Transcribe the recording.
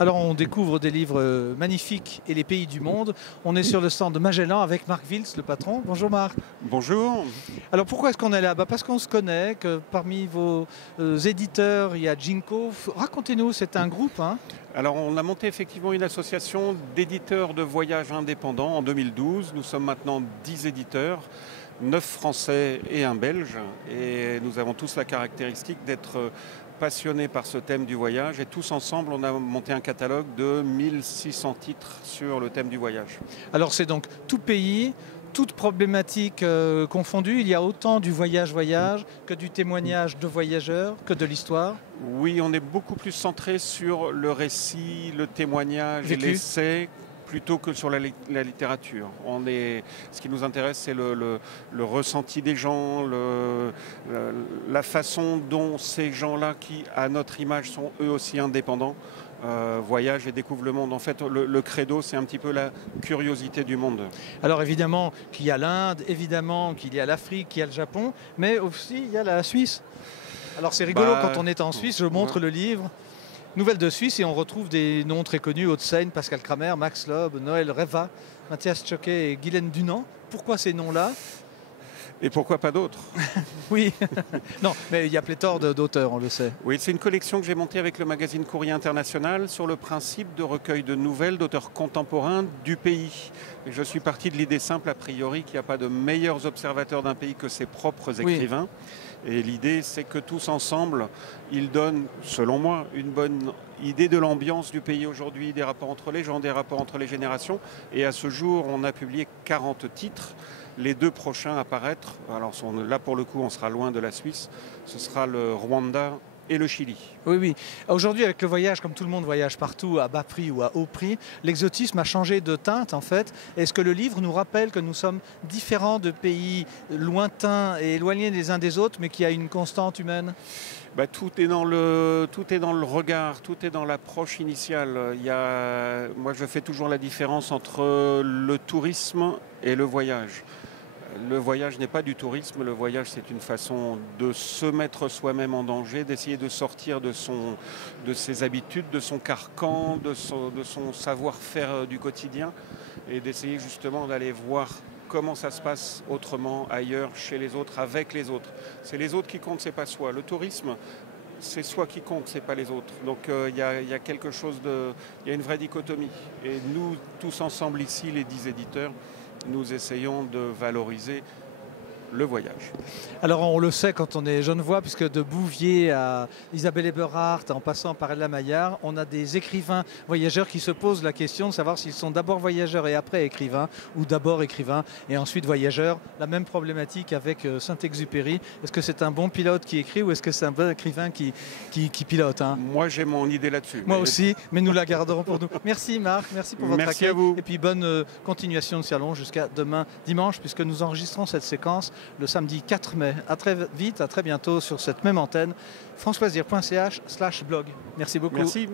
Alors on découvre des livres magnifiques et les pays du monde. On est sur le stand de Magellan avec Marc Vils, le patron. Bonjour Marc. Bonjour. Alors pourquoi est-ce qu'on est là? Parce qu'on se connaît, que parmi vos éditeurs, il y a Ginko. Racontez-nous, c'est un groupe, hein? Alors on a monté effectivement une association d'éditeurs de voyages indépendants en 2012. Nous sommes maintenant 10 éditeurs, 9 Français et un Belge. Et nous avons tous la caractéristique d'être passionnés par ce thème du voyage. Et tous ensemble, on a monté un catalogue de 1600 titres sur le thème du voyage. Alors c'est donc tout pays, toutes problématiques confondues. Il y a autant du voyage-voyage que du témoignage de voyageurs, que de l'histoire. Oui, on est beaucoup plus centré sur le récit, le témoignage et l'essai, plutôt que sur la littérature. Ce qui nous intéresse, c'est le ressenti des gens, la façon dont ces gens-là, qui à notre image sont eux aussi indépendants, voyagent et découvrent le monde. En fait, le credo, c'est un petit peu la curiosité du monde. Alors évidemment qu'il y a l'Inde, évidemment qu'il y a l'Afrique, qu'il y a le Japon, mais aussi il y a la Suisse. Alors c'est rigolo, quand on est en Suisse, je montre le livre. Nouvelles de Suisse, et on retrouve des noms très connus: Haute-Seine, Pascal Kramer, Max Loeb, Noël Reva, Mathias Choquet et Guylaine Dunant. Pourquoi ces noms-là? Et pourquoi pas d'autres? Oui, non, mais il y a pléthore d'auteurs, on le sait. Oui, c'est une collection que j'ai montée avec le magazine Courrier International sur le principe de recueil de nouvelles d'auteurs contemporains du pays. Et je suis parti de l'idée simple, a priori, qu'il n'y a pas de meilleurs observateurs d'un pays que ses propres écrivains. Oui. Et l'idée, c'est que tous ensemble, ils donnent, selon moi, une bonne idée de l'ambiance du pays aujourd'hui, des rapports entre les gens, des rapports entre les générations. Et à ce jour, on a publié 40 titres. Les 2 prochains à paraître, alors là pour le coup on sera loin de la Suisse, ce sera le Rwanda et le Chili. Oui, oui. Aujourd'hui, avec le voyage, comme tout le monde voyage partout à bas prix ou à haut prix, l'exotisme a changé de teinte en fait. Est-ce que le livre nous rappelle que nous sommes différents de pays lointains et éloignés les uns des autres, mais qu'il y a une constante humaine? Tout est dans le regard, tout est dans l'approche initiale. Moi, je fais toujours la différence entre le tourisme et le voyage. Le voyage n'est pas du tourisme, le voyage c'est une façon de se mettre soi-même en danger, d'essayer de sortir de ses habitudes, de son carcan, de son savoir-faire du quotidien, et d'essayer justement d'aller voir comment ça se passe autrement, ailleurs, chez les autres, avec les autres. C'est les autres qui comptent, c'est pas soi. Le tourisme, c'est soi qui compte, c'est pas les autres. Donc il y a quelque chose il y a une vraie dichotomie. Et nous, tous ensemble ici, les 10 éditeurs, nous essayons de valoriser le voyage. Alors on le sait quand on est genevois, puisque de Bouvier à Isabelle Eberhardt, en passant par Ella Maillard, on a des écrivains voyageurs qui se posent la question de savoir s'ils sont d'abord voyageurs et après écrivains, ou d'abord écrivains et ensuite voyageurs. La même problématique avec Saint-Exupéry. Est-ce que c'est un bon pilote qui écrit ou est-ce que c'est un bon écrivain qui pilote, hein? Moi j'ai mon idée là-dessus. Moi aussi, mais nous la garderons pour nous. Merci Marc, merci pour votre accueil. À vous. Et puis bonne continuation de salon jusqu'à demain dimanche, puisque nous enregistrons cette séquence le samedi 4 mai. À très vite, à très bientôt sur cette même antenne, françoisir.ch/blog. Merci beaucoup. Merci.